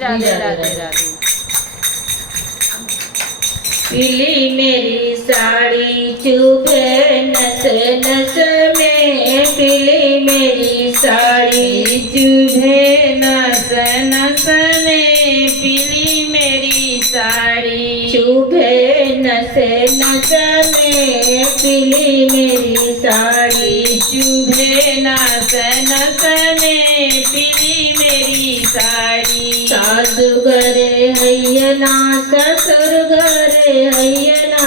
राधे राधे राधे। पीली मेरी साड़ी चुभे नस नस में, पीली मेरी साड़ी चुभे नस नस में, पीली मेरी साड़ी चुभे नस नस में, पीली मेरी साड़ी चुभे नस नस में, पीली मेरी साड़ी। सासु घरे हैयना ससुर घरे हैयना,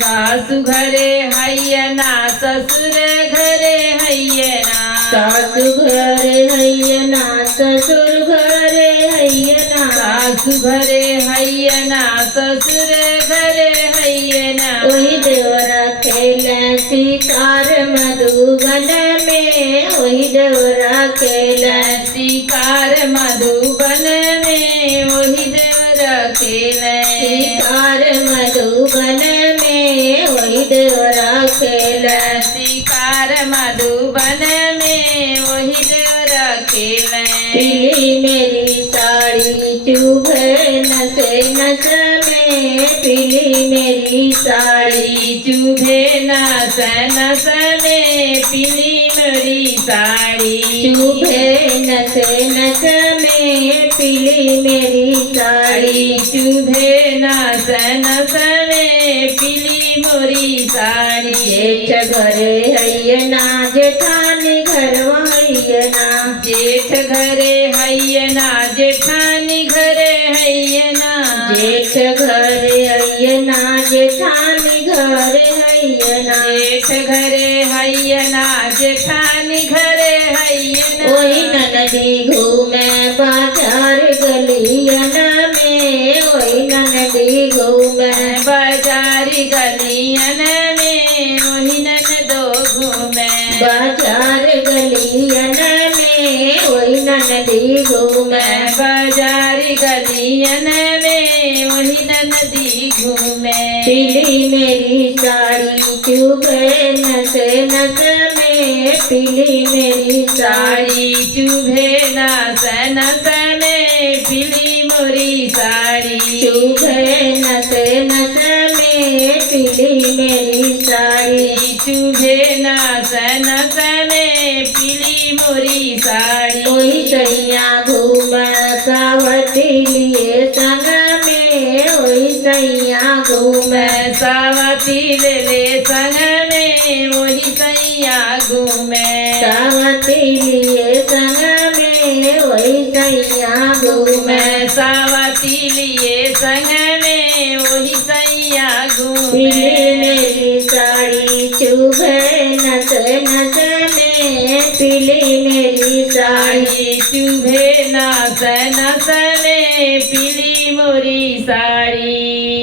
सासु घरे हैयना ससुर घरे हैयना, सासु घरे हैयना ससुर घरे हैयना, सासु घरे हैयना ससुर घरे हैयना। वही देवरा खेले शिकार मधुबन में, वही देवरा खेले शिकार मधुबन में, वही देवरा खेले शिकार मधुबन में, वही देवरा खेले शिकार मधुबन में, वही देवरा खेले। पीली मेरी साड़ी चुभे नस नस में, पीली मेरी साड़ी चुभे नस नस में, पीली मेरी साड़ी चुभे नस नस में, पीली मेरी साड़ी चुभे नस नस में, पीली मोरी साड़ी। जेठ घरे हैयना जेठानी घरवा हैयना, जेठ घरे हैयना जेठानी घरे हैयना, जेठ घरे हैयना जेठानी घरे हैयना, जेठ घरे हैयना जेठानी घरे हैयना। वही ननदी घूमे बाजार गलियन में, वही ननदी घूमे बाजारी गलियन में, वही ननदो घूमे बाजार गलियन में, वही ननदी घूमे बाजारी गलियन में, वही ननदी घूमे। पीली मेरी साड़ी चुभे नस नस में, पीली मेरी साड़ी साड़ी चुभे नस नस में, पीली मोरी साड़ी चुभे नस नस में, पीली मेरी साड़ी चुभे नस नस में, पीली मोरी साड़ी। कोई सैया घूम सावती लिए संग में, वही सैया घूम सावती ले संग में, वही सैया घूमे सावती लिए संग में, वही सैया घूम सावती लिए संग में, वही सैया घूमे। पीली मेरी साड़ी चुभे नस नस में, पीली मेरी साड़ी चुभे नस नस में, पीली मोरी साड़ी।